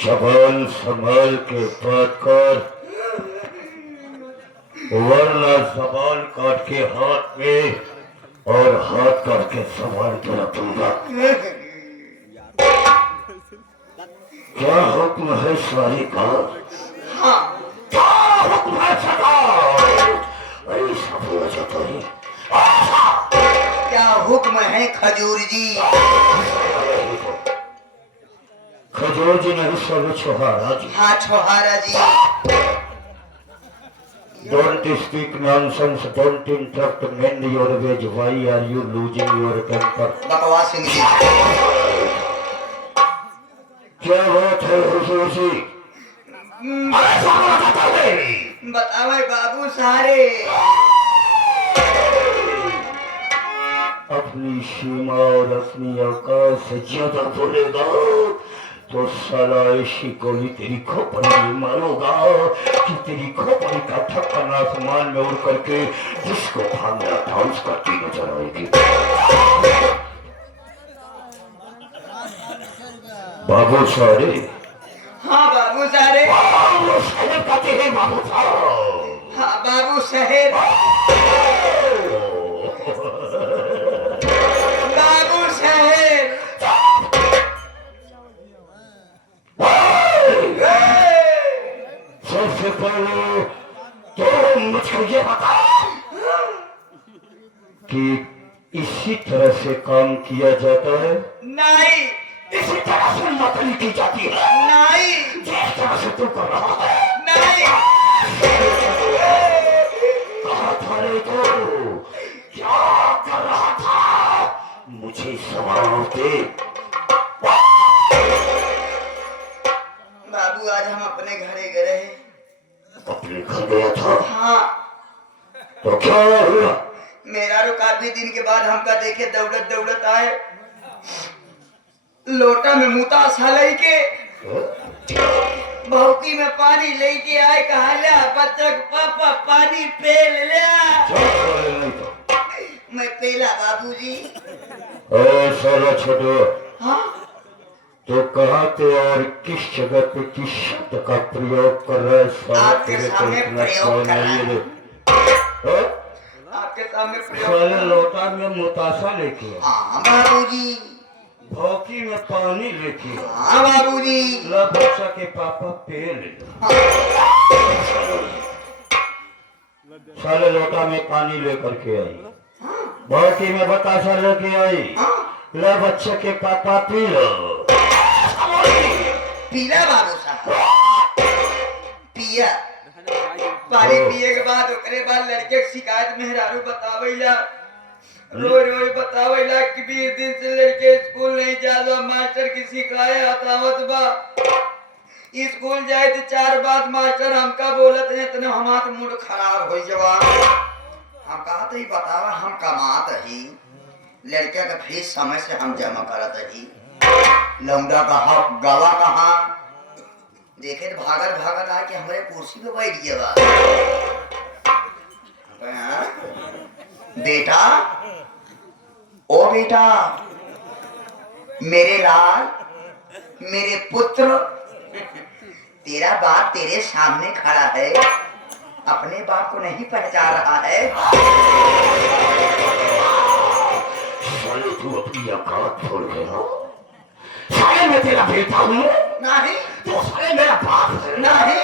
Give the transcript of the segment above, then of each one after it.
जबान संभाल के बात कर, वरना जबान काट के हाथ में और हाथ काट के संभाल के रखूंगा। क्या हुक्म है सारी का? हाँ, क्या हुक्म है सरकार? ऐसा बोला जाता है। क्या हुक्म है खजूर जी? खजूर जी नहीं, सब छोहारा जी। हाँ छोहारा जी। Don't speak nonsense. Don't interrupt. Mend your ways. Why are you losing your temper? बकवास सिंह जी। क्या बात है हुजूर जी? बतावे बाबू सारे। अपनी सीमा और अपनी औकात से ज्यादा बोलेगा तो साला ऐसी गोली तेरी खोपड़ी में मारूंगा कि तेरी खोपड़ी का ढक्कन आसमान में उड़ करके जिसको भांगना था उसका टी नजर आएगी। बाबू सारे। हाँ बाबू सारे। बाबू साहेब कहते हैं बाबू साहब। हाँ बाबू साहेब। बाबू साहेब। सबसे पहले तो मुझको ये बता कि इसी तरह से काम किया जाता है? नहीं। इसी तरह से नकली की जाती है? नहीं। जिस तरह से तू कर रहा है? नहीं। कहा था रे तू? क्या कर रहा था? मुझे सवाल दे। बाबू आज हम अपने घरे गए। अपने घर गया था? हाँ। तो क्या हुआ? मेरा रो काफी दिन के बाद हमका देखे दौड़त दौड़त आए, लोटा में मुता सालई के भौकी में पानी लेके आए। कहा लिया बच्चा पापा पानी पेल लिया। मैं पेला बाबूजी। साला छोटो। हाँ? तो कहाँ पे और किस जगह पे किस शब्द का प्रयोग कर रहा है? आपके सामने प्रयोग कर रहा है। आपके सामने प्रयोग। लोटा में मुतासा लेके, हाँ बाबूजी। भौकी में पानी लेके, हाँ बाबूजी। बच्चा के पापा पेल। साले लोटा में पानी लेकर के आई, भौकी में बतासा लेके आई, ले बच्चे के पापा पी लो। पीला बाबू साहब पिया। पानी पिए के बाद ओकरे बाद लड़के की शिकायत मेहरारू बतावेला, रोज रोज बतावेला कि 20 दिन से लड़के स्कूल नहीं जाता, मास्टर की शिकायत आवत बा। स्कूल जाए तो 4 बात मास्टर हमका बोलत है, इतने हमार मूड खराब हो जवा। हम कहा तो ही बतावा, हम कमात ही लड़का का फीस समय से हम जमा करत ही। लौंडा कहा गवा कहा देखे तो भागत भागत आके हमारे कुर्सी पे बैठ गया बा। बेटा, ओ बेटा, मेरे लाल, मेरे पुत्र, तेरा बाप तेरे सामने खड़ा है, अपने बाप को नहीं पहचान रहा है? साले तू अपनी औकात भूल गया। साले मैं तेरा बेटा हूँ? नहीं। तो साले मेरा बाप है? नहीं।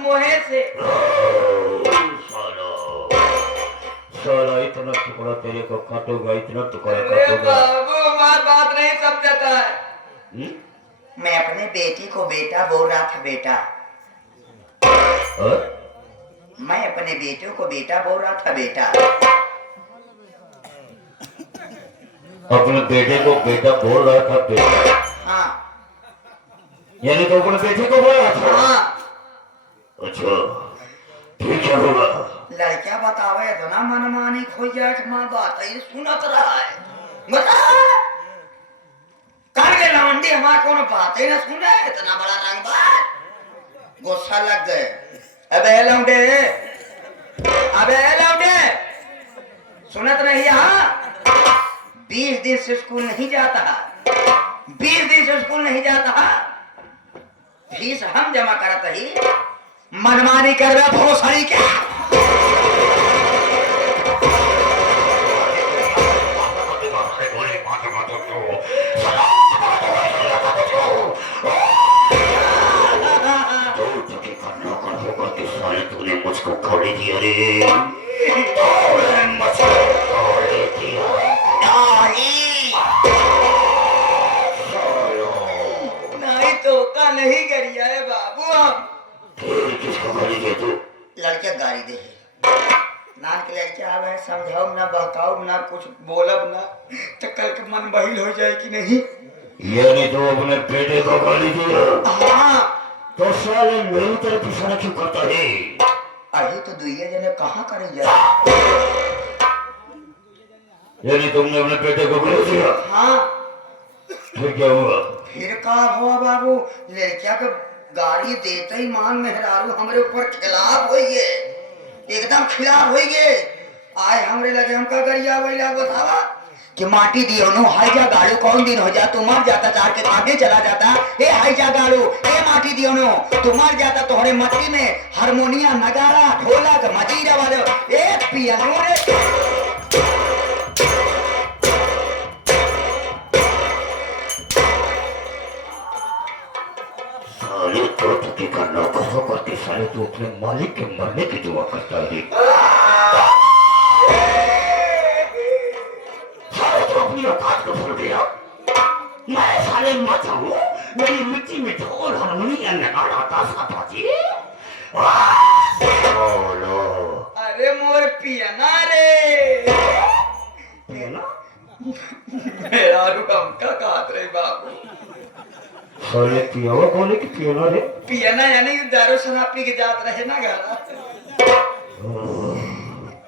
मोहे से साला इतना टुकड़ा तेरे को काटूंगा, इतना टुकड़ा अरे काटूंगा। बाबू हमारी बात नहीं समझता है। मैं अपने बेटी को बेटा बोल रहा था। बेटा, मैं अपने बेटे को बेटा बोल रहा था। बेटा, अपने बेटे को बेटा बोल रहा था? बेटा? हाँ। यानी तो अपने बेटे को बोल रहा था? हाँ। अच्छा, ठीक है होगा। लड़का बतावे तो ना मनमानी खो जाए। माँ बात है सुनत रहा है। बता कर के लवंडी हमारे कोनो बातें ना सुने, इतना बड़ा रंग बात। गुस्सा लग गए। अबे लौंडे, अबे लौंडे, सुनत नहीं? यहाँ 20 दिन से स्कूल नहीं जाता, 20 दिन से स्कूल नहीं जाता, फीस हम जमा करत ही, मनमानी कर रहा भोसड़ी क्या? तूने मुझको खड़ी दिया रे, तूने मुझको खड़ी दिया नहीं तो का नहीं करिया है बाबू हम। फिर किसको खड़ी दिया तू? लड़के गाड़ी दे नान के लड़के आवे समझाओ ना बहकाओ ना कुछ बोलब ना तो कल के मन बहिल हो जाए कि नहीं। यानी तो अपने बेटे को गाली दिया? हाँ तो साले मेरी तरफ इशारा क्यों करता है? अभी तो दुइये जने कहाँ करे जाए। यानी तुमने अपने बेटे को गाली दिया? हाँ फिर क्या हुआ? फिर का हुआ बाबू, लड़किया को गाड़ी देते ही मान मेहरारू हमारे ऊपर खिलाफ होई है, एकदम खिलाफ होई है। आए हमरे लगे हमका गरिया वैला बतावा कि माटी दियो नो हाईजा गाड़ू कौन दिन हो जा तू मर जाता, चार के आगे चला जाता, ए हाईजा गाड़ू ए माटी दियो नो तू मर जाता, तोहरे मट्टी में हारमोनिया नगाड़ा ढोलक मजीरा वाले ए पियानो रे। साले तो तुझे करना कहो करके साले तू अपने मालिक के मरने की दुआ करता है। साले तो अपनी औकात को भूल गया। मैं साले मत हूँ, मेरी मिट्टी में ढोल हारमोनियम नगाड़ा ताशा बाजी। बोलो। अरे मोर पियना रे पियना? मेरा रुकम का कात रे बाबू। साले पियावा बोले कि पियना रे? पियना यानी दारू शराब पी के जात रहे ना गाना।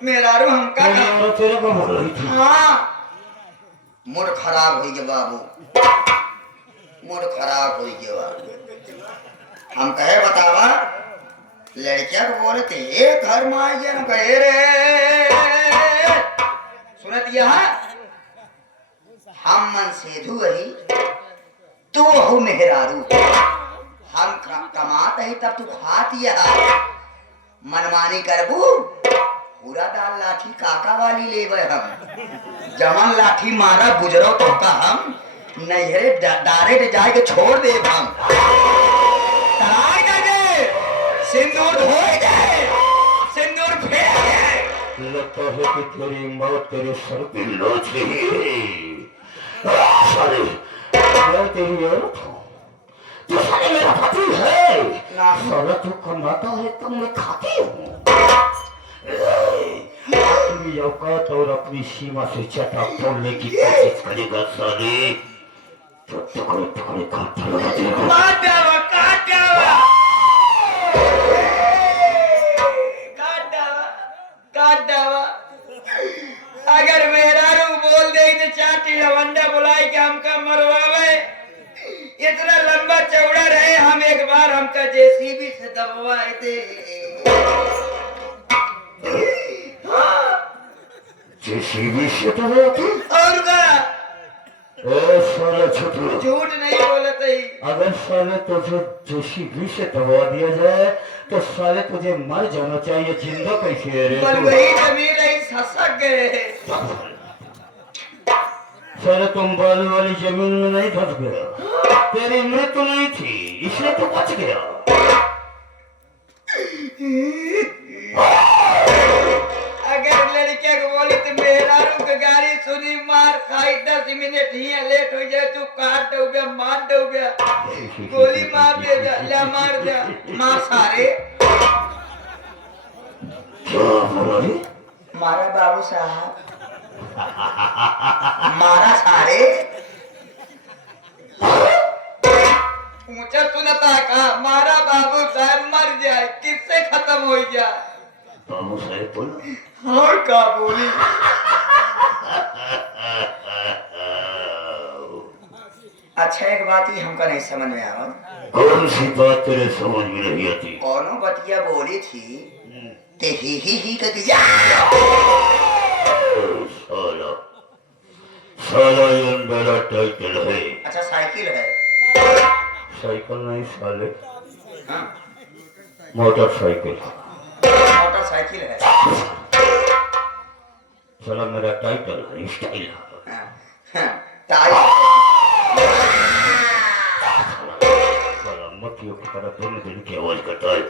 मेरा रू हमका का तेरे को बोल रही थी। हाँ मूड खराब हो गया बाबू, मूड खराब हो गया बाबू। हम कहे बतावा लड़किया को बोले थे ए घर में आ गया ना कहे रे सुनत यहाँ हम मन सेधु वही तू हो मेहरारू, हम कमात है तब तू खात या मनमानी करबू पूरा दाल लाठी काका वाली लेवे हम, जमन लाठी मारा गुजरो तो का हम नहरे डायरेक्ट जाके छोड़ दे हम, तराई दे सिंदूर धोए दे सिंदूर फेर दे। लगता है कि तेरी मौत तेरे सर पे नाच रही है। साले मैं तेरी औरत हूँ, तू साले मेरा पति है। साला तू कमाता है तो मैं खाती हूँ। अपनी औकात और अपनी सीमा से चटा तोड़ने की कोशिश करेगा साले तो टुकड़े टुकड़े काट देगा। काट डावा काट डावा काट डावा काट डावा। अगर मेहरारू बोल दे तो चाटी लवंडा बुलाई के हमका मरवावे, इतना लंबा चौड़ा रहे हम एक बार हमका जेसीबी से दबवाए दे। जेसीबी से दबाते? और का ए साला छोटू, झूठ नहीं बोलते ही। अगर साले तुझे जेसीबी से दबा दिया जाए तो साले तुझे मर जाना चाहिए, जिंदा कैसे है रे? पर वही जमीन रही ससक गए। साले तुम बालू वाली जमीन में नहीं फंस गया, तेरी मृत्यु नहीं थी इसलिए तो बच गया। अगर लड़के को बोले तो मेहरारू की गाड़ी सुनी मार खाई 10 मिनट ही लेट हो जाए तू काट दोगे मार दोगे गोली मार देगा या मार दे मार सारे। मारा बाबू साहब मारा सारे मुझे सुनता का मारा बाबू साहब मर जाए किससे खत्म हो जाए। बाबू साहेब बोला हाँ का बोली। अच्छा एक बात ही हमका नहीं समझ में आवा। कौन सी बात तेरे समझ में नहीं आती? कौनो बतिया बोली थी ते ही के दिया। साला ये मेरा टाइटल है। अच्छा साइकिल है। साइकिल नहीं साले, हाँ मोटरसाइकिल। मोटरसाइकिल है। साला मेरा टाइटल है, स्टाइल है। हाँ, हाँ, टाइट। साला मक्खियों की तरह दिन दिन की आवाज करता है।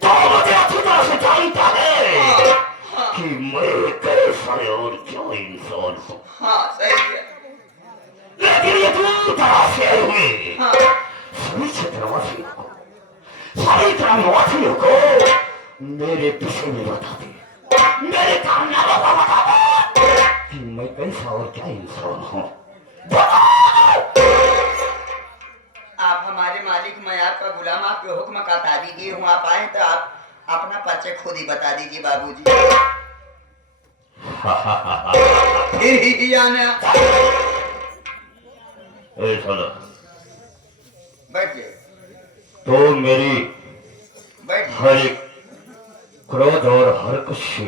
तो मुझे अच्छी तरह से जानता है कि मैं कैसा और क्या इंसान हूँ। हाँ सही है। लेकिन ये दूर तरह से आए हुए हाँ सभी क्षेत्रवासियों को, सभी ग्रामवासियों को मेरे विषय में बता दे, मेरे कामयाबों को बता दे कि मैं कैसा और क्या इंसान हूँ। आप हमारे मालिक, मैं आपका गुलाम, आपके हुक्म का ताबीगीर हूँ। आप आए तो आप अपना परिचय खुद ही बता दीजिए बाबूजी। फिर ही आना। ए साला, बैठिए तो मेरी बैठिए। हर एक क्रोध और हरकत से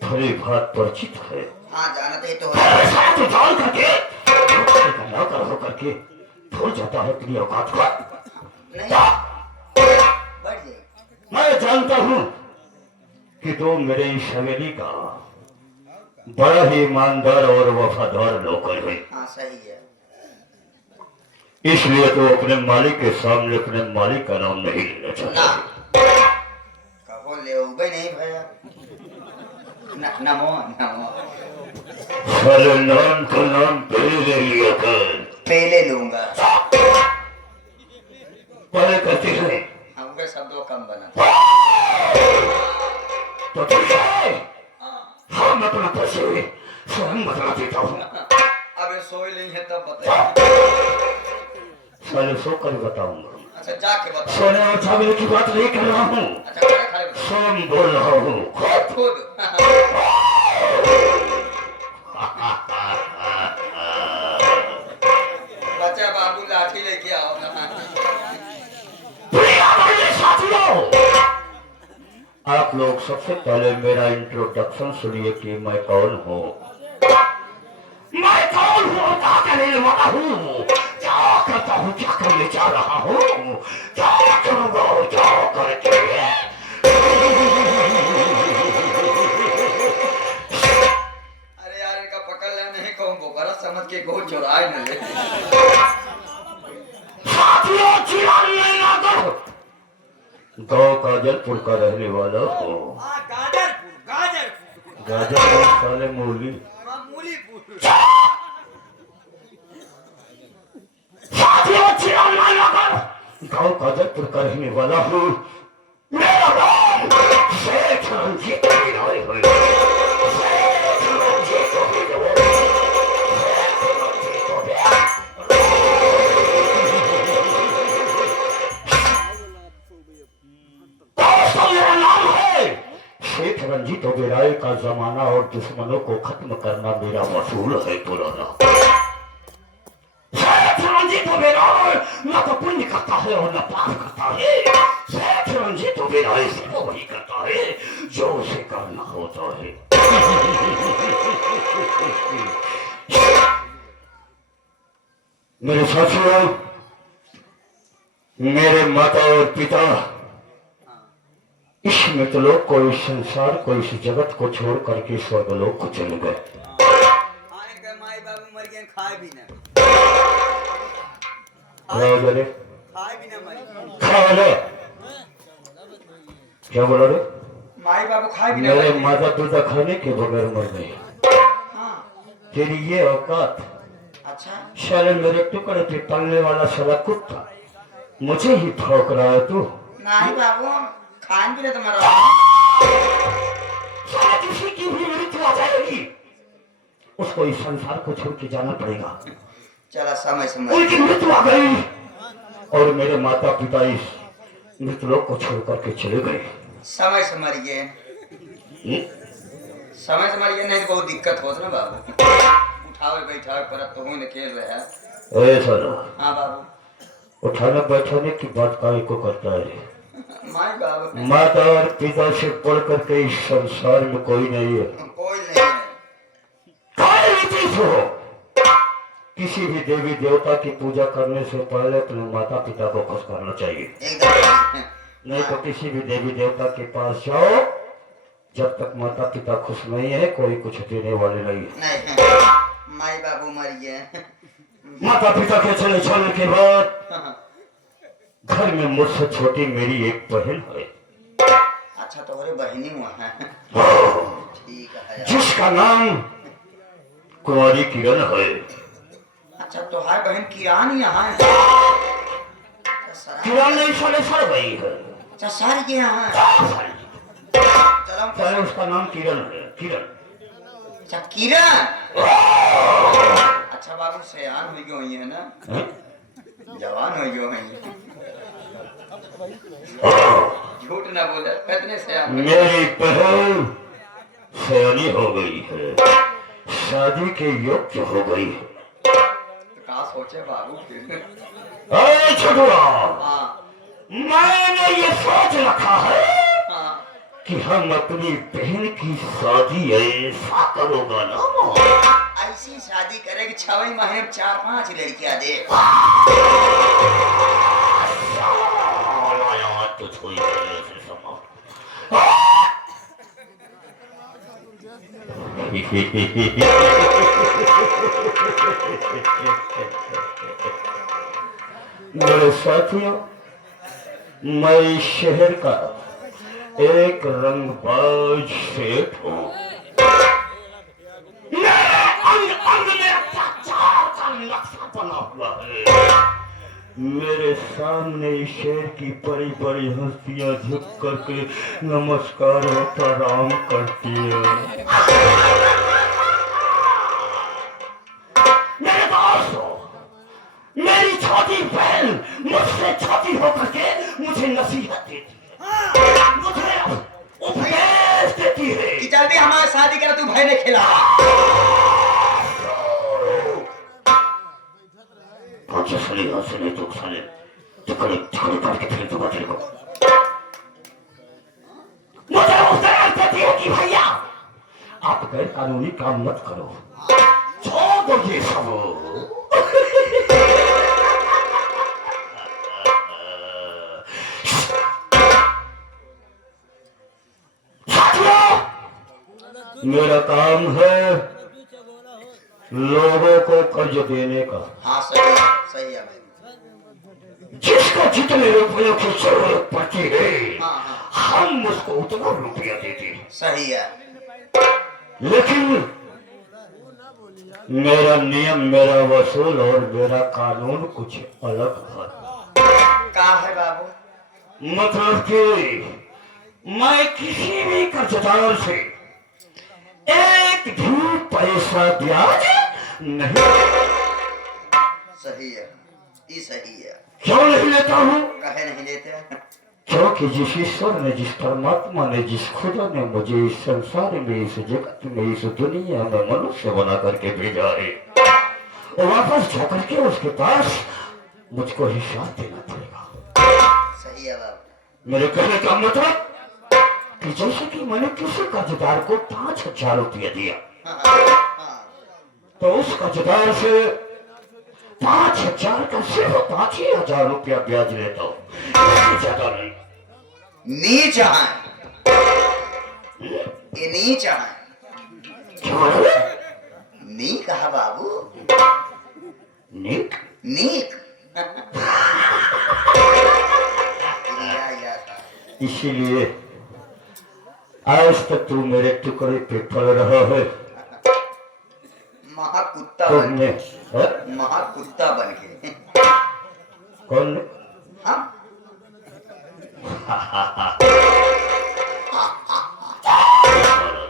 भली भांति परिचित है। हाँ जानते ही तो हो। साला तू जान करके नौकर होकर के भूल जाता है तेरी औकात को। नहीं बैठिए। मैं जानता हूँ कि तू मेरे इस हवेली का बड़ा ही ईमानदार और वफादार नौकर है। हाँ सही है। इसलिए तो अपने मालिक के सामने अपने मालिक का नाम नहीं लेना ना चाहता। कहो ले उबे नहीं भैया। नमो नमो। साले नाम का नाम पहले ले लिया कर। पहले लूंगा। पहले कहते हैं हमके शब्दों कम बना। तो ठीक है, हम अपना परिचय स्वयं बता देता हूँ। अबे सोई नहीं है तब बताइए। साले सो कर बताऊंगा। अच्छा जाके बताओ। सोने और चावल की बात नहीं कर रहा हूँ, अच्छा खड़े खड़े बताओ। स्वयं बोल रहा हूँ। खुद। बच्चा बाबू लाठी लेके आओ ना। साथियों, आप लोग सबसे पहले मेरा इंट्रोडक्शन सुनिए कि मैं कौन हूँ। मैं कौन हूँ, क्या करने वाला हूँ, क्या करता हूँ, क्या करने जा रहा हूँ, क्या करूँगा, क्या करके। अरे यार इनका पकड़ ले नहीं कहूँ बोकरा समझ के गो चुराए न ले। साथियों चिल्लाने ना करो। गाँव काजलपुर का रहने वाला हूँ। गाजरपुर गाजरपुर। गाजर साले मूली। मूलीपुर। साथियों चिल्लाना ना करो। गाँव काजलपुर का रहने वाला हूँ। मेरा नाम शेख रंजीत राय है। शेख रंजीत राय। दोस्तों मेरा नाम है शेख रंजीत ओबेरॉय का जमाना और दुश्मनों को खत्म करना मेरा वसूल है पुराना। शेख रंजीत ओबेरॉय न तो पुण्य करता है और न पाप करता है। शेख रंजीत ओबेरॉय सिर्फ वही करता है जो उसे करना होता है। मेरे साथियों, मेरे माता और पिता इस मृतलोक को, इस संसार को, इस जगत को छोड़ करके स्वर्गलोक को चले गए। माई बाबू मर गए खाए भी ना। खाए भी ना मर। क्या बोला रे? माई बाबू खाए भी ना। मेरे माता पिता खाने के बगैर मर गए। हाँ तेरी ये औकात। अच्छा साले मेरे टुकड़े पे पलने वाला साला कुत्ता मुझे ही ठोक रहा है तू। नहीं बाबू खान भी ना तुम्हारा। साला किसी की भी मृत्यु आ जाएगी, उसको इस संसार को छोड़ के जाना पड़ेगा। चला समय समय। उनकी मृत्यु आ गई और मेरे माता पिता इस मृतलोक को छोड़ करके चले गए। समय से मरिए। समय से मरिए नहीं तो बहुत दिक्कत होता ना बाबू। उठावे बैठावे पर तो हूँ खेल रहे हैं। ए साला, हाँ बाबू। उठाने बैठाने की बात काहे को करता है? माई बाबू माता और पिता से पढ़ करके इस संसार में कोई नहीं है। कोई नहीं है। किसी भी देवी देवता की पूजा करने से पहले अपने माता पिता को खुश करना चाहिए। एकदम नहीं तो किसी भी देवी देवता के पास जाओ, जब तक माता पिता खुश नहीं है कोई कुछ देने वाले नहीं है। नहीं माई बाबू मर गए। माता पिता के चले जाने के बाद घर में मुझसे छोटी मेरी एक बहन है। अच्छा तुम्हारे बहनी हुआ है। ठीक है जिसका नाम कुंवारी किरण है। अच्छा तुम्हारी बहन किरान यहाँ है। किरण नहीं साले सर गई है। अच्छा सर के यहाँ है। चलो पहले उसका नाम किरण है। किरण अच्छा किरण। अच्छा बाबू सयान हो गई है ना, जवान हो गई। झूठ ना बोले कितने सयान। मेरी बहन सयानी हो गई है, शादी के योग्य हो गई है। तो कहा सोचे बाबू फिर। छोटुआ, हाँ मैंने ये सोच रखा है हाँ कि हम अपनी बहन की शादी ऐसा करोगा ना, ऐसी शादी करेगी 6 महीने में 4-5 लड़कियां दे। तुझको मेरे साथियों, मैं इस शहर का एक रंगबाज सेठ हूँ। मेरे अंग अंग में अत्याचार का नक्शा बना हुआ है। मेरे सामने इस शहर की बड़ी बड़ी हस्तियां झुक करके नमस्कार और प्रणाम करती है। मेरे दोस्तों, मेरी छोटी बहन मुझसे छोटी होकर के मुझे नसीहत देती है, मुझे उपदेश देती है कि जल्दी हमारी शादी कर, तू भाई ने खिला। साले हाथ नहीं तो साले टुकड़े टुकड़े करके फिर दूंगा तेरे को। मुझे उपदेश देती है कि भैया आप गैर कानूनी काम मत करो, छोड़ दो ये सब। मेरा काम है लोगों को कर्ज देने का। हाँ सही है भाई। जिसको जितने रुपयों की जरूरत पड़ती है हाँ हम उसको उतना रुपया देते हैं। सही है। लेकिन मेरा नियम, मेरा वसूल और मेरा कानून कुछ अलग है। कहा है बाबू? मतलब कि मैं किसी भी कर्जदार से एक भी पैसा ब्याज नहीं। सही है, ये सही है। क्यों नहीं लेता हूँ? कहे नहीं लेते? क्योंकि जिस ईश्वर ने, जिस परमात्मा ने, जिस खुदा ने मुझे इस संसार में, इस जगत में, इस दुनिया में मनुष्य बना करके भेजा है, और वापस जाकर के उसके पास मुझको हिसाब देना पड़ेगा। सही है बाबू। मेरे कहने का मतलब कि जैसे कि मैंने किसी कर्जदार को 5,000 रुपया दिया, तो उस कर्जदार से 5,000 का सिर्फ 5,000 रुपया ब्याज लेता हूँ, इससे ज्यादा नहीं। नीच है ये, नीच है। क्यों? नी कहा बाबू? नीक नीक। इसीलिए आज तक तू मेरे टुकड़े पे पल रहा है। महाकुत्ता तो बन के, महाकुत्ता बन के। कौन? हाँ?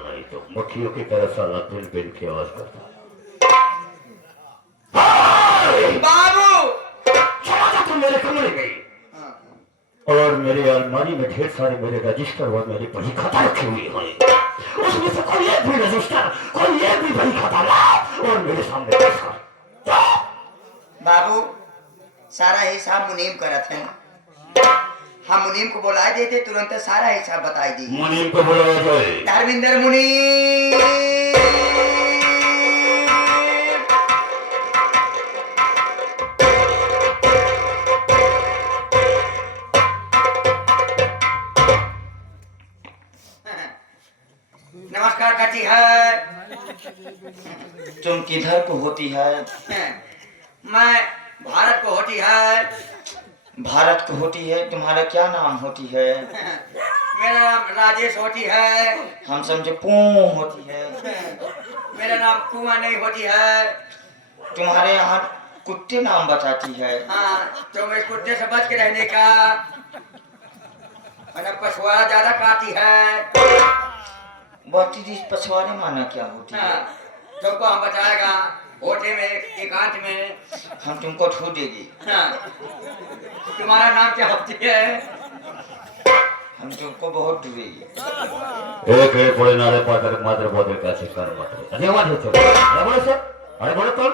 नहीं तो मक्खियों की तरह साला बिन बिन की आवाज करता। बाबू चला जा तू मेरे कमरे में। और मेरे अलमारी में ढेर सारे मेरे रजिस्टर और मेरी बही खाता रखी हुई है। उसमें से कोई एक भी रजिस्टर, कोई एक भी बही खाता ला और मेरे सामने पेश कर। बाबू सारा हिसाब मुनीम करत है। हम मुनीम को बुला देते, तुरंत सारा हिसाब बताई दी। मुनीम को बुलाया जाए। धर्मेंद्र मुनीम। तुम किधर को होती है? मैं भारत को होती है। भारत को होती है। तुम्हारा क्या नाम होती है? मेरा नाम राजेश होती है। हम समझे पू होती है। मेरा नाम कुआं नहीं होती है। तुम्हारे यहाँ कुत्ते नाम बताती है। हाँ, तो इस कुत्ते से बच के रहने का। मैंने पछुआरा ज्यादा काटी है। बाती पछवाड़े माना क्या होती है? हाँ, तुमको हम बताएगा होटे में एकांत में। हम तुमको ठू देगी। हाँ, तुम्हारा नाम क्या होती है? हम तुमको बहुत डूबेगी। एक एक पड़े नारे पाटर मात्र बोधे का शिकार मात्र अरे आवाज होते अरे बोले सर अरे बोले तो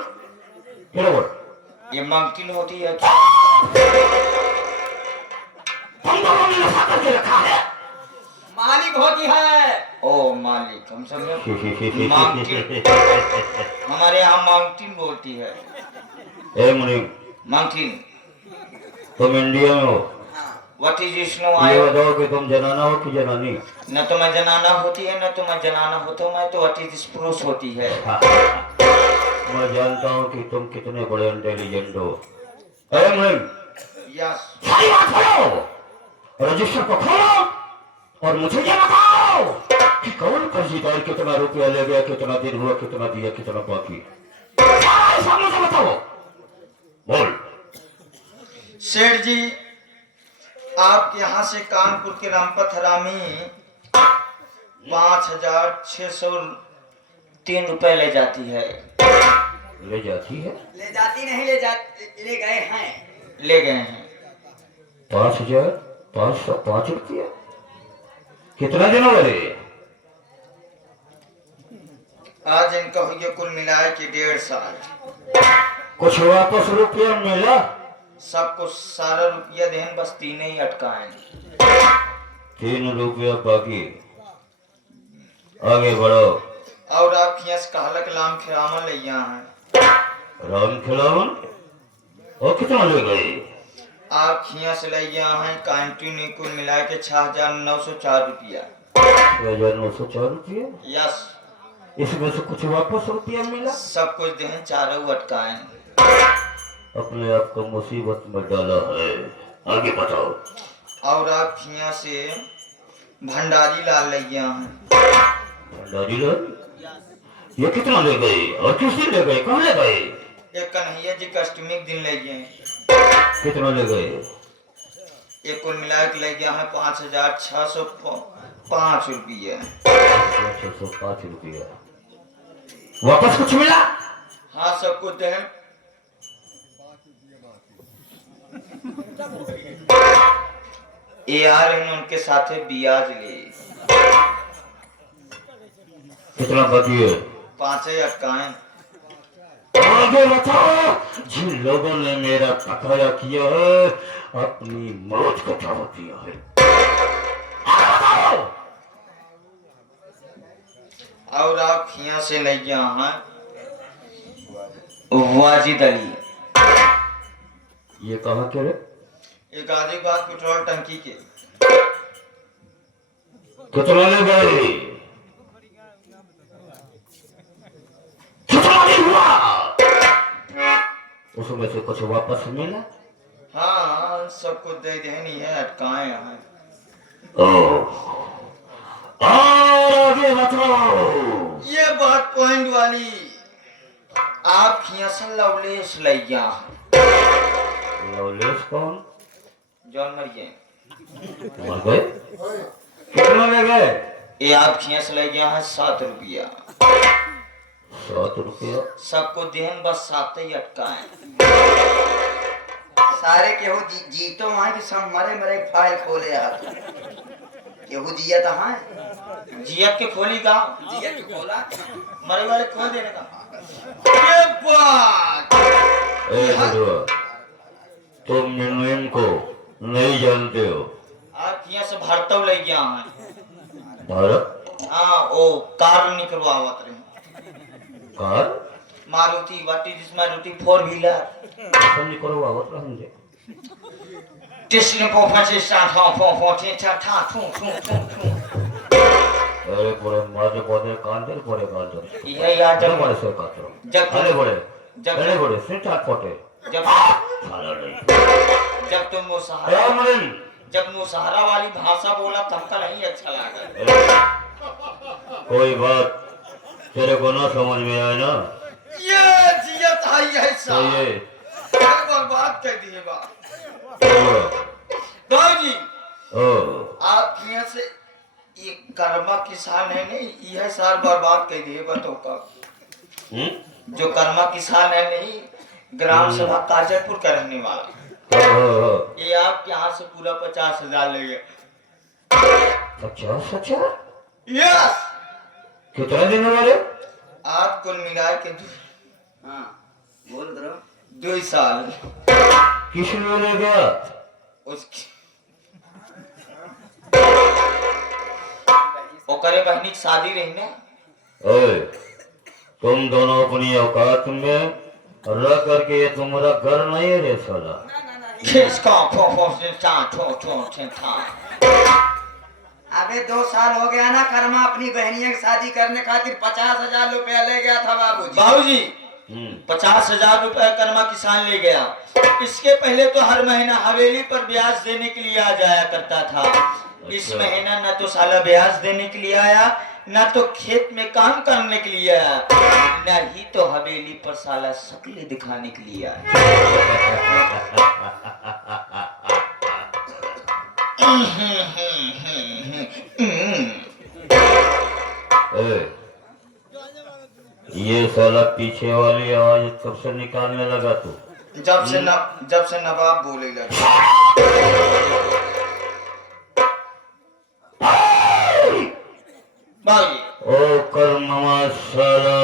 क्या बोल ये मांगटिन होती है क्या? हम दोनों ने नशा करके रखा है। मालिक होती है। ओ मालिक, हम समझे मांगटिन। हमारे यहाँ मांगटिन बोलती है। ए मुनि मांगटिन। तुम इंडिया में हो, व्हाट इज स्नो? ये बताओ कि तुम जनाना हो कि जनानी? न तो मैं जनाना होती है न तो मैं जनाना होता हूँ। मैं तो व्हाट इज पुरुष होती है। मैं जानता हूँ कि तुम कितने बड़े इंटेलिजेंट हो। ए मुनि यस। सारी बात खोलो, रजिस्टर को खोलो और मुझे ये बताओ कि कौन कर्जीदार कितना रुपया ले गया, कितना दिन हुआ, कितना दिया, कितना बाकी। सारा हिसाब मुझे बताओ। बोल। सेठ जी, आपके यहाँ से कानपुर के रामपत हरामी 5,603 रुपए ले जाती है। ले जाती है? ले जाती नहीं, ले गए हैं। ले गए हैं 5,505 रुपया। कितना दिन हो गए? आज इनका हो गया कुल मिलाए के 1.5 साल। कुछ वापस रुपया मिला? सबको सारा रुपया देन, बस 3 ही अटकाए। 3 रुपया बाकी। आगे बढ़ो। और आप खियास कहलक लाम खिरामन ले हैं। राम खिलावन और कितना ले गए? आप खिया से ले हैं कैंटीन कुल मिला के 6,904 रुपया। 6,904 रुपया। यस। इसमें से कुछ वापस रुपया मिला? सब कुछ दें, चारों अटकाए। अपने आप को मुसीबत में डाला है। आगे बताओ। और आप खिया से भंडारी लाल ले हैं। भंडारी लाल ये कितना ले गए और किस दिन ले गए, कहाँ ले गए? एक कन्हैया जी का अष्टमी के दिन ले गए। कितना ले गए? एक कुल मिला के ले गया है 5,605 रुपया। 605 रुपया। वापस कुछ मिला? हाँ, सब कुछ दें। यार उनके साथ ब्याज ले। कितना बाकी है? 5 ही अटकाए। आगे बताओ। जिन लोगों ने मेरा पकाया किया है अपनी मौत को चावत दिया है। आगे बताओ। और आप खिया से ले गया हैं वाजिद अली। ये कहाँ के रे? ये गाजीबाद पेट्रोल टंकी के। कितना ले गए? कितना नहीं हुआ? उसमें से कुछ वापस मिला? हाँ, सब कुछ दे देनी है, अटकाए हैं। और आगे बताओ। ये बात पॉइंट वाली। आप खिया से लवलेश ले गया। लवलेश कौन? जॉन मर गए। मर गए? कितना ले गए? ये आप खिया से ले गया है 7 रुपया। 7 रुपया। सबको देन, बस 7 ही अटकाए। सारे केहू जीतो वहाँ की सब मरे फाइल खोले यार। केहू जिया तो हाँ जियत के खोली का जिया तो खोला। मरे वाले खोल देने का। ये बात। ए बुढ़वा, तुम निर्णय को नहीं जानते हो। आप यहाँ से भारतव ले गया है। भारत? हाँ, ओ कार निकलवावत रहे। कार? मारुति, वाटी जिसमें मारुति 4 व्हीलर। ऐसा नहीं करो आवत रहेंगे। टेस्टिंग पर फंसे स्टार्ट हाँ फो फो टे टा था थू थू थू थू। अरे बोले मारे बोले कांदर बोले कांदर ये यार जब जब बोले से कातरो जब अरे बोले जब अरे बोले से चाट फोटे जब साला नहीं जब तुम अरे मुसहारा मन जब मुसहारा वाली भाषा बोला तब का नहीं अच्छा लगा। कोई बात तेरे को ना समझ में आए ना ये जियत है तो ऐसा ये बर्बाद कर दिए बा बाबूजी ओ आप यहाँ से ये कर्मा किसान है नहीं यह साल बर्बाद कर दिए बतो का जो कर्मा किसान है नहीं ग्राम सभा काजरपुर का रहने वाला ये आपके यहाँ से पूरा 50,000 ले गए। 50,000 यस कितना देने वाले आप कुल मिला के हाँ बोल करो 2 साल किस लिए ले गया उसकी ओकरे बहनी की शादी रही ने ओए तुम दोनों अपनी औकात में रह करके ये तुम्हारा घर नहीं है रे साला किसका फो से चा छो छो छे था। अबे 2 साल हो गया ना कर्मा अपनी बहनिया की शादी करने खातिर 50,000 रुपया ले गया था बाबूजी। बाबूजी 50,000 रुपए कर्मा किसान ले गया। इसके पहले तो हर महीना हवेली पर ब्याज देने के लिए आ जाया करता था। इस महीना न तो साला ब्याज देने के लिए आया न तो खेत में काम करने के लिए आया न ही तो हवेली पर साला शक्ल दिखाने के लिए आया। ये साला पीछे वाली आवाज कब से निकालने लगा तू जब से नवाब बोले लगे। बाबूजी ओ कर्मवा साला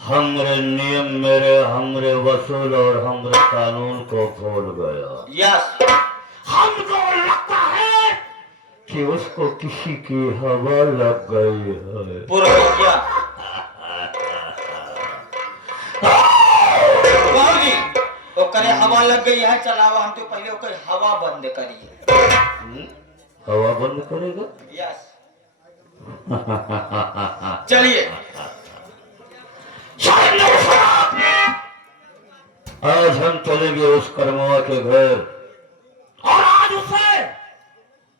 हमरे नियम मेरे हमरे वसूल और हमरे कानून को भूल गया। यस हमको लगता है कि उसको किसी की हवा लग गई है। पूरा हो गया। बाबूजी ओकरे हवा लग गई है चलावा हम तो पहले ओकर हवा बंद करिए। हवा बंद करेगा यस चलिए आज हम चलेंगे उस कर्मवा के घर और आज उसे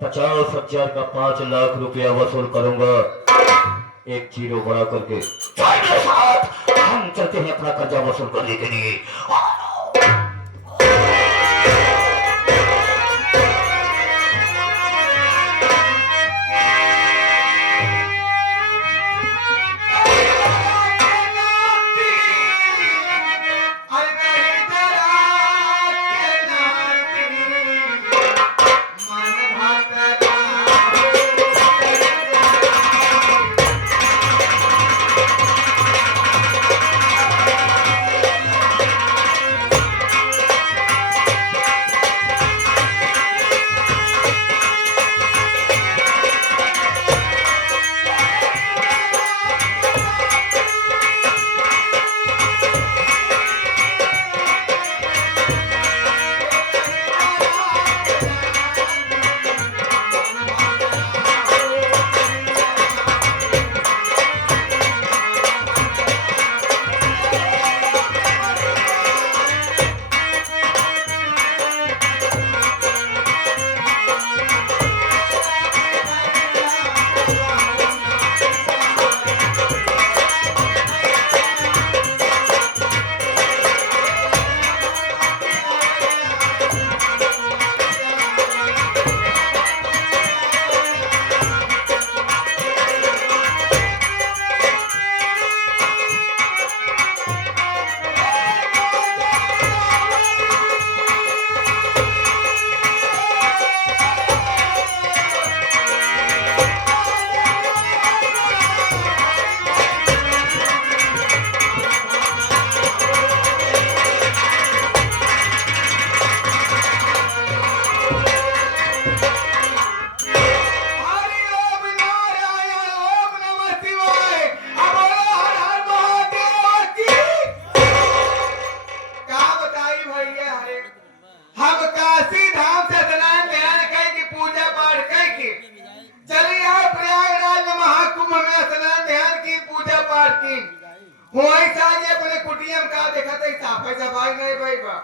50,000 का 5 लाख रुपया वसूल करूंगा एक जीरो बड़ा करके। हम चलते हैं अपना कर्जा वसूल करने के लिए। मालकिन हुआई साज अपने कुटिया में का देखा थे साफे सफाई नहीं भाई बा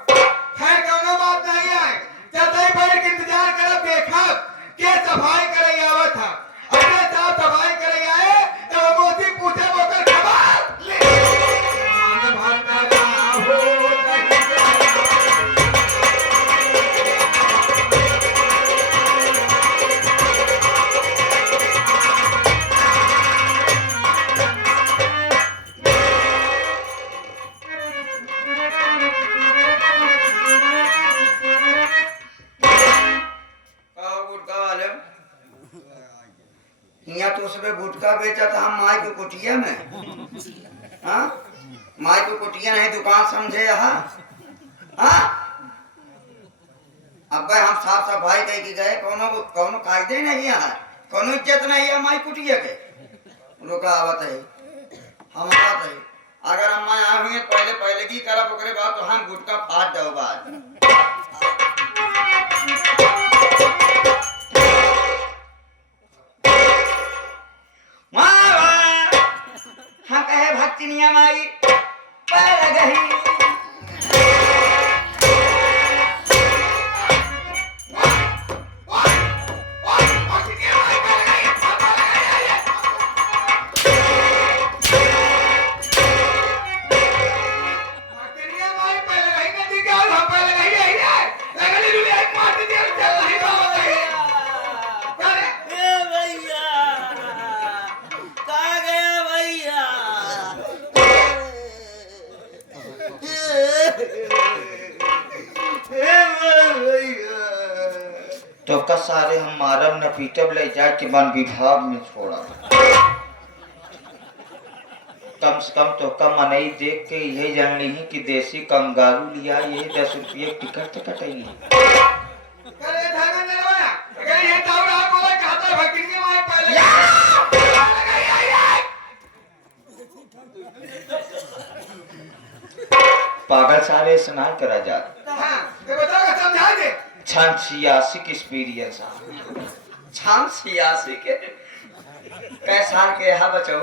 खैर कौनो बात नहीं है चलते भाई के इंतजार करब देखब के सफाई करे आवत था अरे साहब सफाई करे आए तो मोती पूछे ओकर खबर ले भागता हो यहाँ तो उसमें गुटखा बेचा था हम माई को कुटिया में हाँ माई को कुटिया नहीं दुकान समझे यहाँ हाँ अब भाई हम साफ सफाई कह के गए कोनो कोनो कायदे नहीं यहाँ कोनो इज्जत नहीं है माई कुटिया के रुका आवत है हम आवत है अगर हम यहाँ हुए पहले पहले की करब ओकरे बाद तो हम गुटखा फाट दो बाद हाँ कहे भक्तिनिया माई पैर गही तो का सारे हम मारब न पीटब ले जाए के वन विभाग में छोड़ा कम से कम तो का मनई देख के यही जान ली कि देसी कंगारू लिया यही 10 रुपये टिकट तो कटेगी पागल सारे स्नान करा जात छान सियासिक एक्सपीरियंस छान सियासी के कैसा के यहाँ बचाओ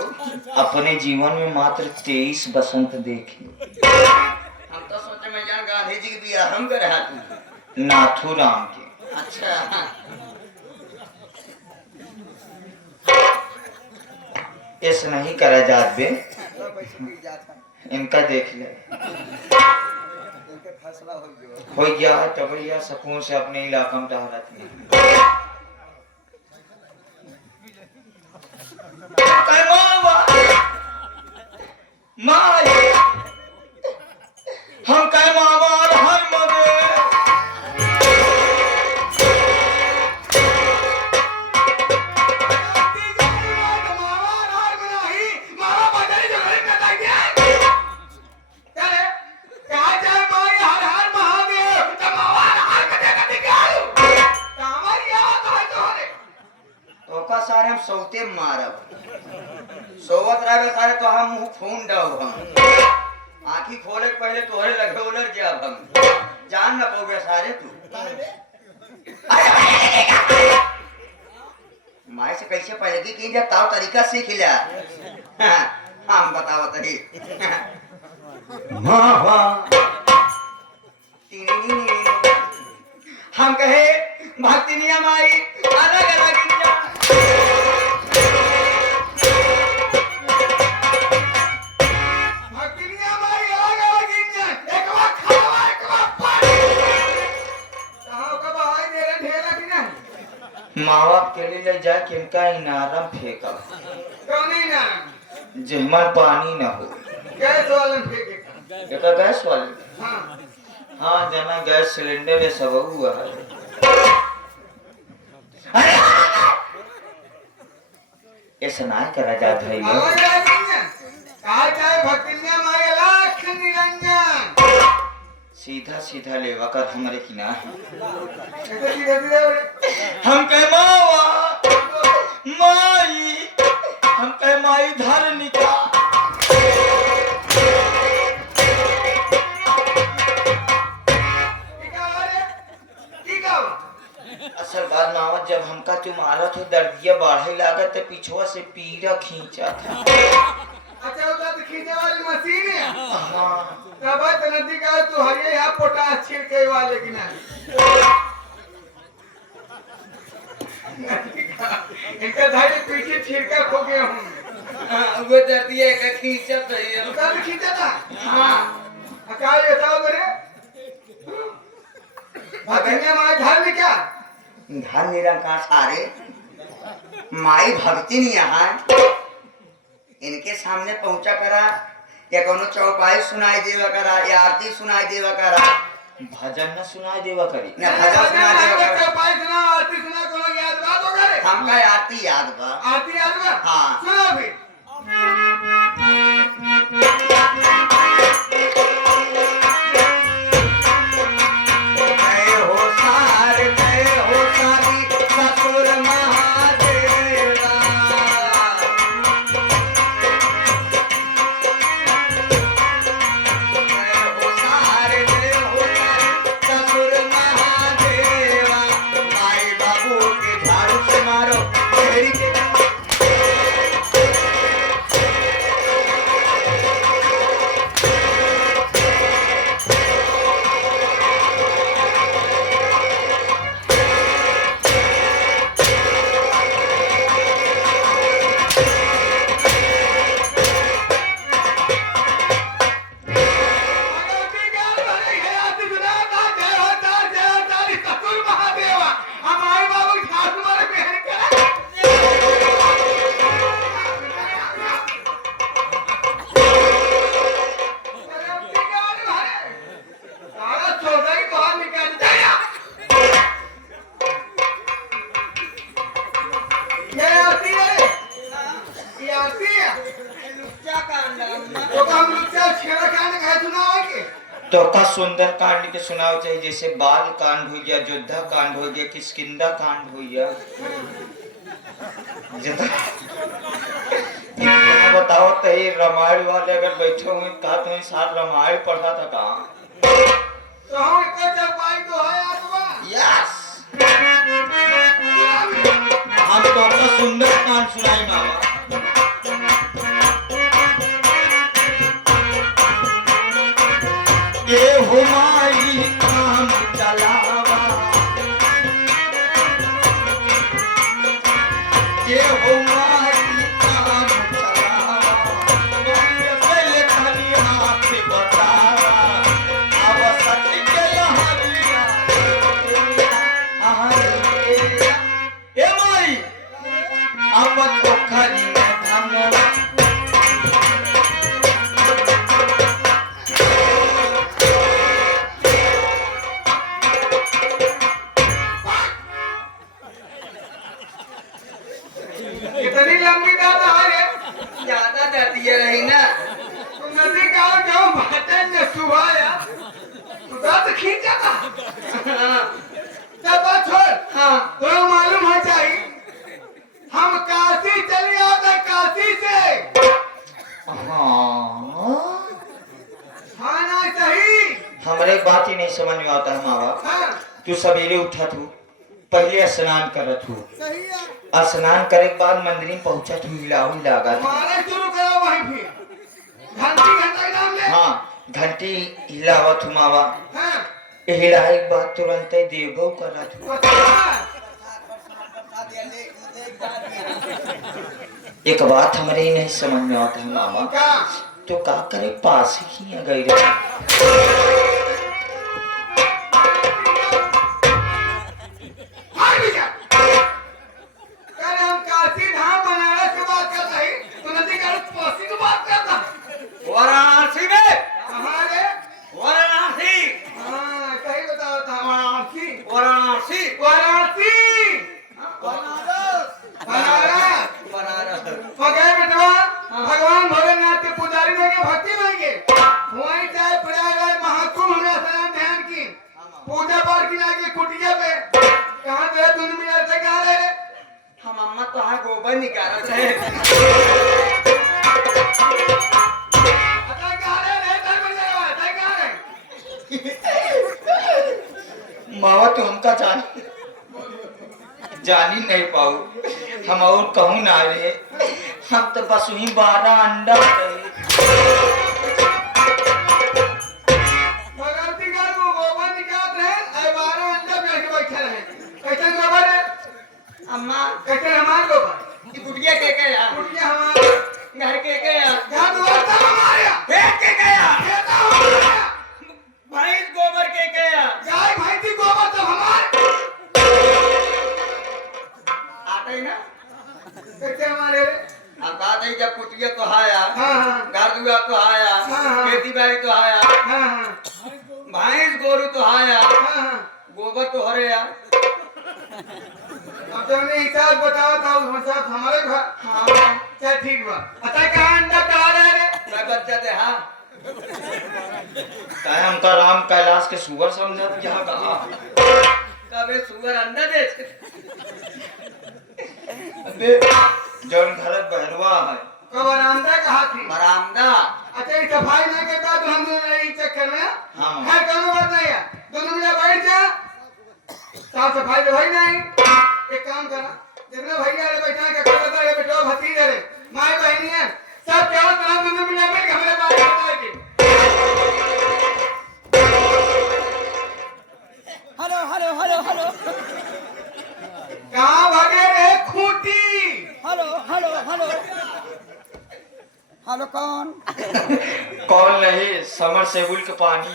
अपने जीवन में मात्र 23 बसंत देखी हम तो सोचे मैं जान गांधी जी के बियाह हम कर रहा था नाथूराम के अच्छा इस नहीं करा जात बे इनका देख ले हो गया तो भैया सुकून से अपने इलाका में टहरा थी हम कह मामा हर मगे सारे हम सौते मारब सोवत रहे सारे तो हम मुंह फून दब हम आँखी खोले पहले तोहरे लगे उलर जब हम जान न पोगे सारे तू माई से कैसे पहले की जब ताव तरीका सीख लिया हम बताओ तरी हम कहे भक्ति नियम आई अलग अलग माँ बाप के लिए ले जाके इनका इनारम फेंका जिहमन पानी न हो गैस वालन फेंके देखा गैस वाले हाँ जना गैस सिलेंडर में सब हुआ है ऐसा ना करा जाता है सीधा सीधा लेवा कर हमारे किनारे हम कह माई हम कह माई धर निका असल बात मावत जब हमका तुम्हारा तो दर्दिया बाढ़े लागत तो पीछुआ से पीरा खींचा था अच्छा तब तो नदी का तू हरिये यहाँ पोटास छिड़के वाले की नहीं इनका धारे पीछे छिड़का खो गया हूँ वो दर्दिया का खींचा चाहिए उसका भी खींचा था हाँ अकाल बताओ मेरे भगन्या माँ घर में क्या घर निरंकार सारे माई भक्ति नहीं यहाँ इनके सामने पहुंचा करा या कोनो चौपाई सुनाई देवा करा या आरती सुनाई देवा करा भजन न सुनाई देवा करी ना भजन सुना देवा करा चौपाई सुना आरती सुना कोनो याद बात हो गए हमका आरती याद बा आरती याद बा हाँ। सुनो फिर जय हो सार जय हो सारी ससुर महादेवा जय हो सार जय हो सारी ससुर महादेवा माई बाबू के झाड़ू से मारो तेरी के आरती गाल भरे है आरती सुना ना जय हो तारी ससुर महादेवा हम आई बाबू ठाकुर मारे मेहर करा आरती गाल भरे सारा छोटा ही बाहर निकाल दिया ये आरती है ये आरती है लुच्चा का अंडा तो हम लोग क्या छेड़ा खाने कहे सुना है कि तो का सुंदर कांड के सुनाओ चाहिए जैसे बाल कांड हो गया योद्धा कांड हो गया किष्किंधा कांड हो गया इतना बताओ तो ये रामायण वाले अगर बैठे हुए कहा तुम्हें साथ रामायण पढ़ा था कहाँ तो हम एक चौपाई तो है आत्मा यस हम तो अपना सुंदर कांड सुनाई मामा के हुमाई काम चलावा के हुमाई काम चलावा पहले खाली हाथ बतावा अब सच के हरिया ए माई अब तो खरी धनवा कितनी लंबी दादा है रे ज्यादा दर्दिया रही ना तुम नदी का जो बातें ने सुबह या तू दांत खींचा था जब बात छोड़ हाँ तो मालूम है चाहिए हम काशी चले आते काशी से हाँ ना सही हमारे एक बात ही नहीं समझ में आता है माँ बाप हाँ तू सवेरे उठा तू पहले स्नान करत हूँ सही है स्नान करे के बाद मंदिर में पहुंचा तू हिलाऊ लगा मारे शुरू करो वहीं फिर घंटी घंटा के नाम ले हाँ घंटी हिलावत हूँ मावा हाँ हिलाए के बाद तुरंत ही देवगौ करत हूँ एक बात हमारे ही नहीं समझ में आता है मामा क्या तो का करे पास ही है गई रही हाय भैया कल हम काशी धाम बनारस की बात कर रहे तो नदी का काशी की बात करता वाराणसी में कहाँ रे वाराणसी हाँ सही बताओ था वाराणसी वाराणसी वाराणसी बनारस बनारस बनारस मगर बेटवा भगवान भोलेनाथ के पुजारी में के भक्ति बनेंगे वहीं चाहे प्रयागराज महाकुंभ में स्नान ध्यान की पूजा पाठ की लागे कुटिया पे कहाँ तेरे तुम मियाँ से कहाँ रहे रे? हम अम्मा तो हाँ गोबर निकालत है अतः कहाँ रहे रे? इधर बन जाएगा, अतः कहाँ रहे? मावा तो हमका जान ही नहीं पाऊ हम और कहूँ ना रे हम तो बस वही 12 अंडा रहे आया, हाँ। खेती बाड़ी तो आया, हाँ हाँ भैंस गोरू तो आया, हाँ। गोबर तो हरे यार। अब तुमने हिसाब बताओ था उस साहब हमारे घर। हाँ चल ठीक बा। अतः कहाँ अंडा कहाँ रह रे? मैं बच्चा थे हाँ। काय हमका राम कैलाश के सुअर समझत क्या कहा कबे सुअर अंडा दे। अबे जौन घरत बहनवा है कब बरामदा कहाँ थी? बरामदा अच्छा ये सफाई नहीं करता तो हम दोनों यही चक्कर में हाँ। है कौन बात नहीं है। दोनों मिला बैठ जा। साफ सफाई तो भाई नहीं। एक काम करना जितने भैया रे बैठा है क्या करता है बेटो भतीजा रे माई बहनी है सब क्या तरह दोनों मिला बैठ के हमारे बात करता है कि हेलो हेलो हेलो हेलो कहाँ भागे रे Khunti? Hello hello hello hello कौन? कौन नहीं समर सेबुल के पानी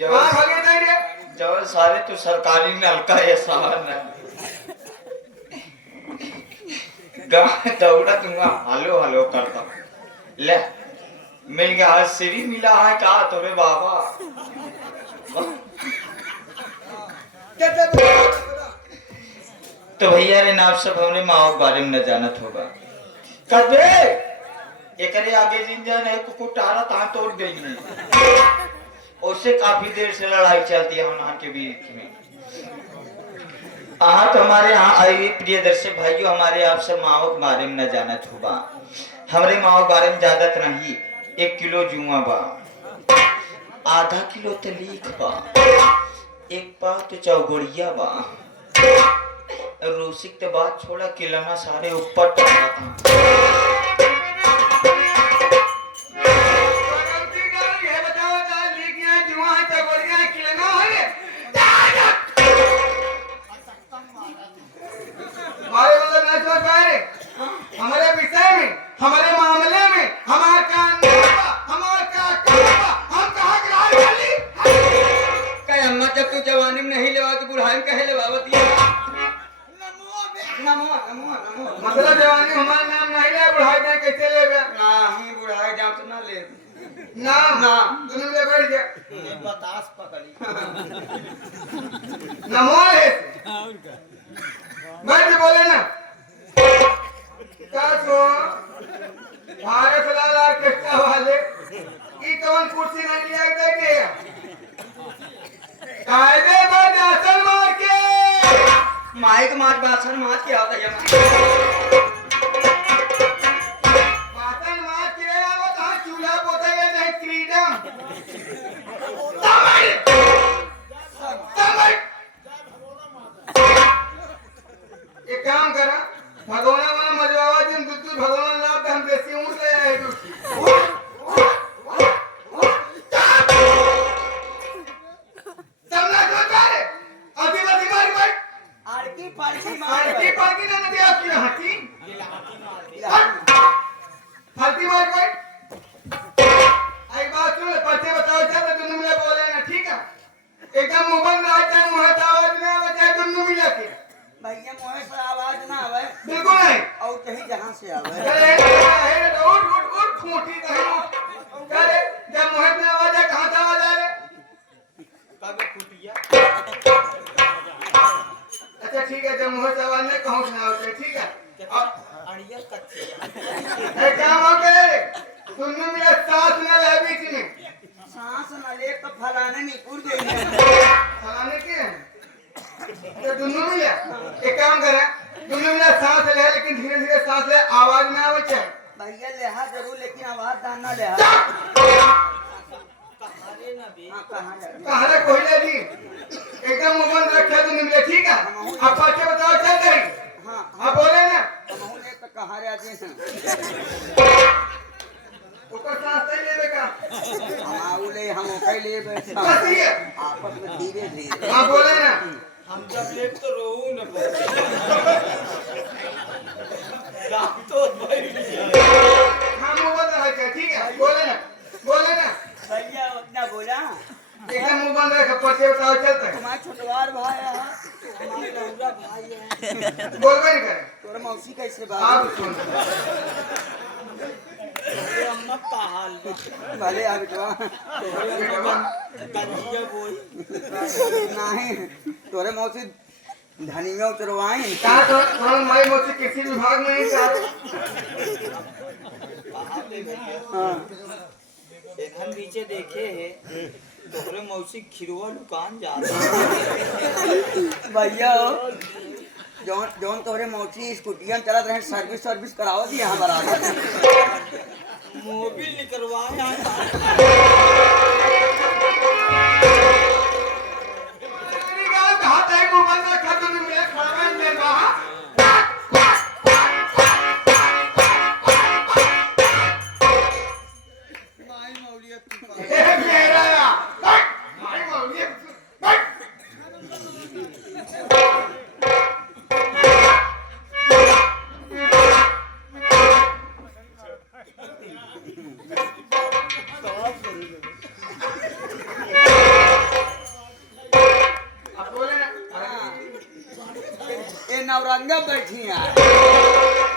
कहाँ भागे नहीं रे? जब सारे तो सरकारी नलका है शहर न दौड़ा दूंगा हलो हलो करता ले मिल गया सीढ़ी मिला है का तोरे बाबा तो भैया रे नाम सब हमने माँ के बारे में न जानत होगा कदे एकरे आगे जिन जान है कुकुर टारा ता तोड़ गई है उससे काफी देर से लड़ाई चलती है उन्हां के बीच में। तो हमारे यहाँ आई हुई प्रिय दर्शक भाइयों हमारे आप सब माओ के बारे में न जानत होगा हमारे माओ के बारे में ज्यादा नहीं 1 किलो जुआ बा आधा किलो तलीख बा 1 पा तो चौगुड़िया बा रूसिक के बाद छोड़ा किलना सारे ऊपर टंगा था। ये बताओ दाल लीगियां जुआ है चबड़ियां है किलना है हमारे मतलब नहीं सोच पाए रे हमारे विषय में हमारे मामले में हमारे का हमारे का हम कहाँ गिराए वाली कहे अम्मा जब तू जवानी में नहीं लेवा तो बुढ़ाई में कहे लेवावती है। नमो नमो नमो मतलब जवानी हमारे नाम नहीं ले बुढ़ाई जाए कैसे ले बे ना ही बुढ़ाई जाऊं तो ना ले नाम ना दोनों ले बैठ जा बतास पकड़ी नमो है बैठ के बोले ना क्या सो भारत लाल ऑर्केस्ट्रा वाले ये कौन कुर्सी नहीं लिया गया के कायदे पर आसन मार के माइक मार बासन मार के आता है बासन मार के आवा तो चूल्हा पोते गए नहीं फ्रीडम एक काम करा भगवाना वाला मजवावा दिन दूध भगवान लाभ हम देसी ऊँट ले आए दूध समझा क्यों तारे अभी बस इमार बैठ आरकी पारकी फालती फालती ना नदी आपकी ना हटी फालती मार बैठ आई बात सुन पर्चे बताओ चल दोनों मिले बोले ना ठीक है एकदम मोबाइल रात टाइम मुंह आवाज में आवे चाहे दोनों मिला के भैया मुँह से आवाज ना आवे बिल्कुल नहीं और कहीं जहाँ से आवे अरे उठ उठ उठ खूंटी कहीं अरे जब मुंह में आवाज है कहाँ से आवाज आ रही कब कुटिया अच्छा ठीक है जब मुंह से आवाज नहीं कहूँ ना होते ठीक है अड़िया कच्चे एक काम हो गए दोनों मिले साथ में ले बीच में सांस न ले तो फलाने निकुर गई फलाने के तो दोनों मिले एक काम करें दोनों मिले सांस ले लेकिन धीरे धीरे सांस ले आवाज में आवे चाहे भैया लेहा जरूर लेकिन आवाज दाना लेहा हाँ कहाँ जा कहाँ रे कोयला जी एकदम मोबाइल रखे दोनों मिले ठीक है आप पर्चे बताओ चल रही हाँ आप बोले ना हम ले तो कहाँ रहते हैं ऊपर सांस नहीं लेवे का हम आऊ ले हम ओके ले बैठे बस ये आपस में धीरे धीरे हाँ बोले ना हम जब लेट तो रोऊ न रात तो हाँ मोबाइल रखे ठीक है बोले ना भैया उतना बोला एकदम मोबाइल रखे पर्चे बताओ चलता है हमारा छोटवार भाई है हमारा लौंडा भाई है बोलबे नहीं करे तोरा मौसी कैसे बा आप सुन अरे अम्मा का हाल बा भले आ बेटवा तोरे अम्मा करिया बोई नहीं तोरे मौसी धनिया उतरवाई का तो माई मुझसे किसी विभाग में नहीं था। हाँ एनहन नीचे देखे है तोरे मौसी खिरवा दुकान जा रहा भैया जौन जौन तोरे मौसी स्कूटिया में चलत रहे सर्विस कराओ दी यहाँ बराबर मोबिल निकलवाया कहा था मोबाइल में खा तुमने मेरे खाना में कहा मेरा माई मौलियत ये नवरंगा बैठी है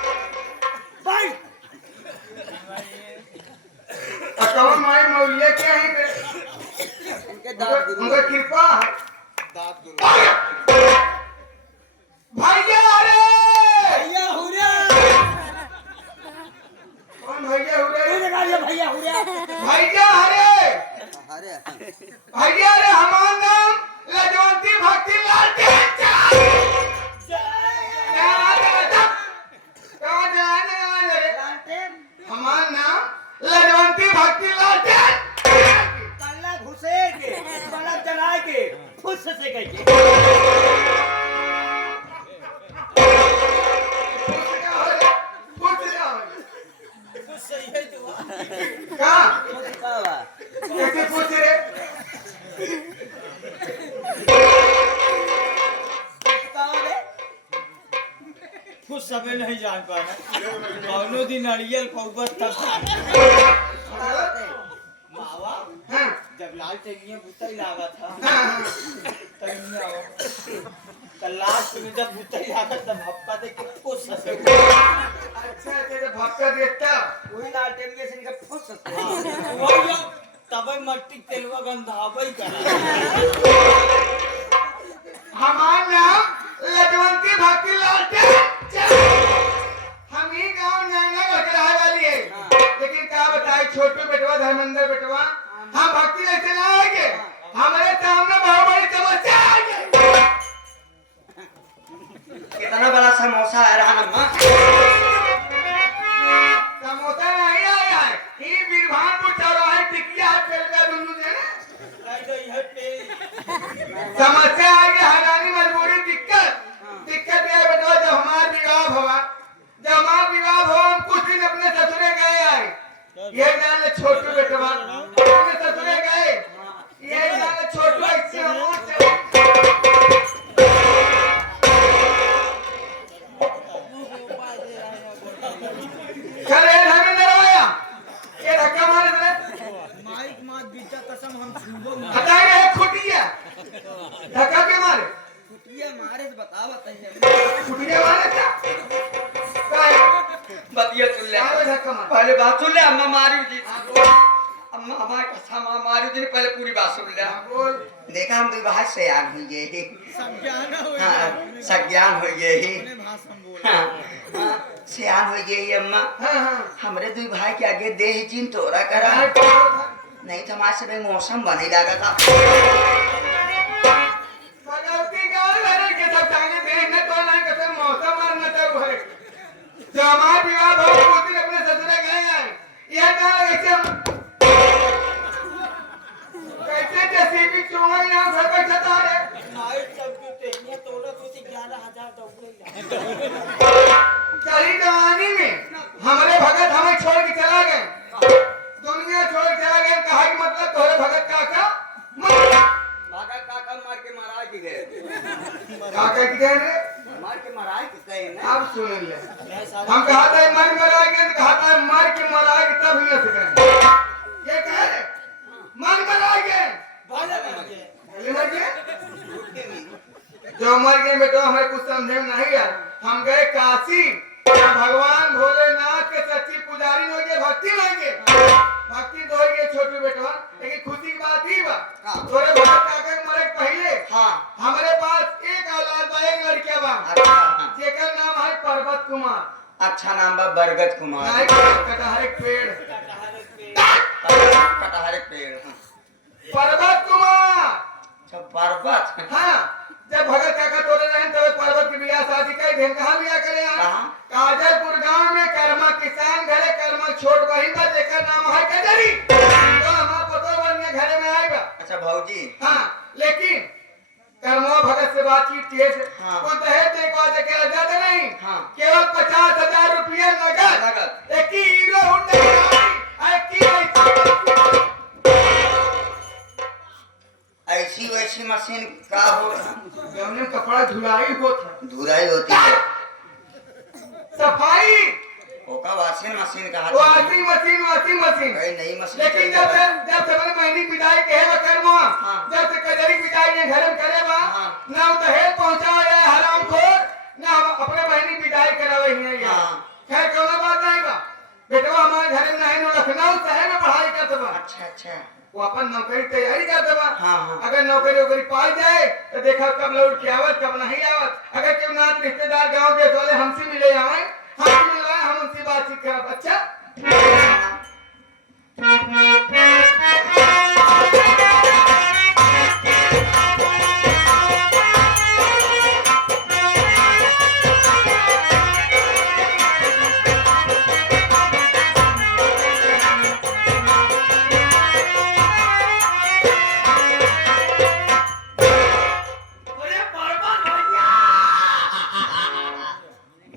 कौन माई मौलियत क्या है इनके दांत गिरे उनका कृपा है भैया अरे भैया हुरिया कौन भैया हो रे भैया हुरिया भैया अरे अरे भैया अरे हमारा नाम लजवंती भक्ति लाल हमारा नाम लजवंती भक्ति लाल कल्ला घुसे के बड़ा जला के खुश से कह के सही है तो कैसे पूछ रहे कुछ समय नहीं जान पाना कौनो दिन अड़ियल पौबत तब मावा हाँ जब लाल टेंगिया बुतई लागा था हाँ तब कल लास्ट में जब बुतई लागा तब हप्पा दे के खुश से अच्छा तेरे भक्का देखता वही लाल टेम के सिंह खुश से वही तब मट्टी तेलवा गंधावई करा हमारा नाम लजवंती भक्ति लाल हम ही गाँव नैना घटरा वाली है लेकिन क्या बताए छोटू बेटवा धर्मेंद्र बेटवा हम भक्ति ऐसे ना आएंगे हमारे सामने बहुत बड़ी समस्या आएगी कितना बड़ा समोसा है रानम्मा समोसा नहीं आया है ये बीरभानपुर चौराहे टिकिया है पेड़ का दुनू जने नहीं तो यह पे समस्या आएगी हैरानी मजबूरी दिक्कत ये बेटा जब हमारा विवाह हुआ हम कुछ दिन अपने ससुरे गए आए ये जाने छोटू बेटवा अपने ससुरे गए ये जाने छोटू ऐसे चले धर्मेंद्र आया ये धक्का मारे थे माइक मात बीता कसम हम छूबो हटाए गए खुटिया धक्का के मारे कुटिया मारे से बता बताइए खुटिया मारे क्या बतिया सुन ले क्या धक्का मारे पहले बात सुन ले अम्मा मारू जी अम्मा हमारे कसम मारू जी ने पहले पूरी बात सुन ले बोल देखा हम विवाह से आन हुई है संज्ञान हो हाँ सज्ञान हो गए ही भाषण बोल हाँ सियान हो गई अम्मा हाँ हाँ हमरे दुई भाई के आगे दे ही चिन तोरा करा नहीं तो हमारे से मौसम बने लगा था भगवती का लड़े के सब टांगे देने तो नहीं कैसे मौसम मारना था वो है जो हमारा विवाह बहुत कुछ दिन अपने ससुरे गए हैं यह कहा कैसे जेसीबी चुमा यहाँ घर पे छता है नाइट सब की टेनिया तोड़ा तो 11,000 डॉलर चली जवानी में हमारे भगत हमें छोड़ के चला गए दुनिया छोड़ के चला गए कहा कि मतलब तोरे भगत काका भागा काका मार के महाराज के गए काका की कह रहे मार के महाराज के गए ना अब सुन ले हम कहा था मर मराएंगे तो कहा था मर के मराएंगे तब ही न सकेंगे ये कह रहे मर मराएंगे भाला लगे भले मर गए जो मर गए बेटो हमें कुछ समझे में नहीं आया हम गए काशी भगवान भोलेनाथ के सच्ची पूजा पुजारी हो गए भक्ति होंगे भक्ति तो हो गए छोटू बेटवा लेकिन खुशी की बात ही बा हाँ। तोरे भगत काका के मरे के पहले हाँ हमारे पास एक औलाद बा एक लड़किया बा अच्छा हाँ। जेकर नाम है पर्वत कुमार अच्छा नाम बा बरगद कुमार नाई कटहर के पेड़ कटहर के पेड़ हाँ। पर्वत कुमार अच्छा पर्वत हाँ जब भगत काका तोरे रहे तब पर्वत की बियाह शादी कई दिन कहाँ बियाह करे यहाँ कहाँ? काजलपुर गांव में कर्मा किसान घरे कर्मा छोट बहिन बा जेकर नाम है कजरी तो हमार पतो बनिया घरे में आएगा अच्छा भौजी हाँ लेकिन कर्मा भगत से बातचीत किए थे हाँ। कोई दहेज दे को देखे जाते नहीं हाँ। केवल 50,000 रुपया नगद नगद। एक ही हीरो होंडा ऐसी वैसी मशीन का हो हमने कपड़ा धुलाई होता धुलाई होती है सफाई ओका वॉशिंग मशीन कहा वॉशिंग मशीन भाई नई मशीन लेकिन चल रहा है। जब से महीनी विदाई के है करवा हाँ। जब से कजरी विदाई ने घर में करे बा हाँ। ना तो है पहुंचा है हरामखोर ना हम अपने बहनी विदाई करावे ही है हाँ। खैर कोनो बात नहीं बा बेटवा हमारे घर में नहीं नो लखनऊ शहर में पढ़ाई करते बा अच्छा अच्छा वो अपन नौकरी तैयारी करते बा हाँ, हाँ। अगर नौकरी वोकरी पाई जाए तो देखा कब लौट के आवत कब नहीं आवत अगर क्यों ना रिश्तेदार गांव देश वाले हमसे मिले आवे हमसे मिलवाए हम उनसे बातचीत करब अच्छा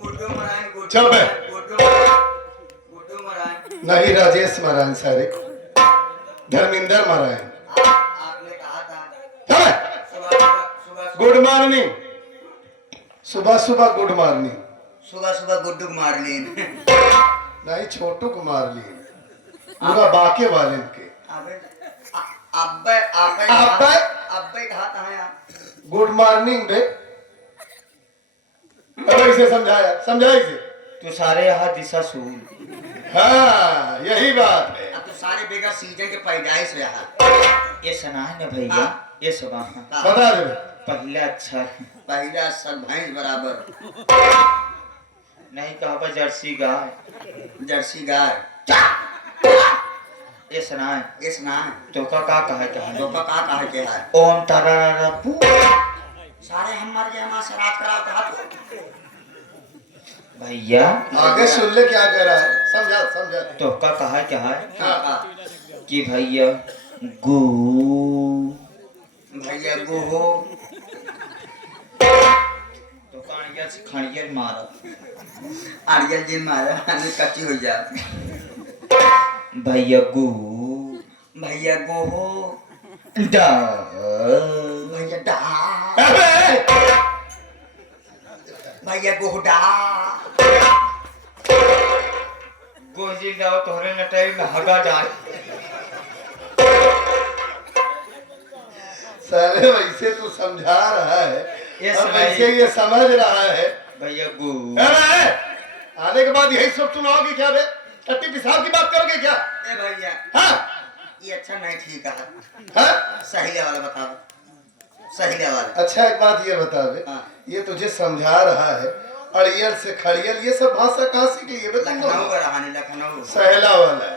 गुड्डू मरान गुड्डू चुप है। गुड्डू मरान नहीं राजेश महाराज सारे धर्मिंदर महाराज आपने कहा था चल सुबह सुबह गुड मॉर्निंग सुबह सुबह गुड मॉर्निंग सुबह सुबह गुड्डू मार लीन नहीं छोटू को मार लिए पूरा बाके वाले के अबे अब्बे अब्बे अब्बे? अब्बे कहा था आप गुड मॉर्निंग बे अब इसे समझाया समझा इसे तू सारे यहाँ दिशा सूल हाँ यही बात है अब तो सारे बेगा सीजन के पैदाइश रहा ये सुना है ना भैया हाँ। ये सब बता दे पहला अच्छा है। पहला सब भैंस बराबर नहीं कहा पर जर्सी गाय जर्सी गाय ये सुना है इस ना तो का कहा है लोग का कहा के है ओम तारा पू सारे हम मर गए हमारा शराब करा था भैया आगे सुन ले क्या कह रहा है समझा समझा तो का कहा क्या है हाँ कि भैया गु भैया गोहो तो कानिया से खड़ियर मारा आर्यल जी मारा हमें कच्ची हो जा भैया गु भैया गोहो डा भैया डा भैया गोहडा गोजी जाओ तोहरे नटाई में हगा जाए साले वैसे तू समझा रहा है ये और सुनाइए। वैसे ये समझ रहा है भैया गु अरे, आने के बाद यही सब सुनाओगे क्या बे टट्टी पिसाब की बात करोगे क्या ए भैया हाँ ये अच्छा नहीं ठीक है हाँ सहीले वाला बताओ सहीले वाला अच्छा एक बात ये बता बे हाँ। ये तुझे समझा रहा है अड़ियल से खड़ियल ये सब भाषा कहाँ सीख लिए बे तुम लखनऊ लोग? का रहानी लखनऊ सहला वाला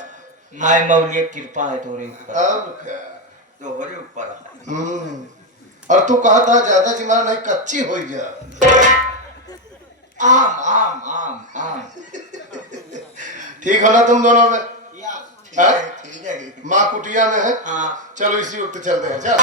माय मौलिया कृपा है तोरे ऊपर अब क्या तो हो रही ऊपर और तू कहा था ज्यादा जिमार नहीं कच्ची हो जा आम आम आम आम ठीक हो ना तुम दोनों में ठीक है ठीक है माँ कुटिया में है हाँ चलो इसी वक्त चलते हैं चल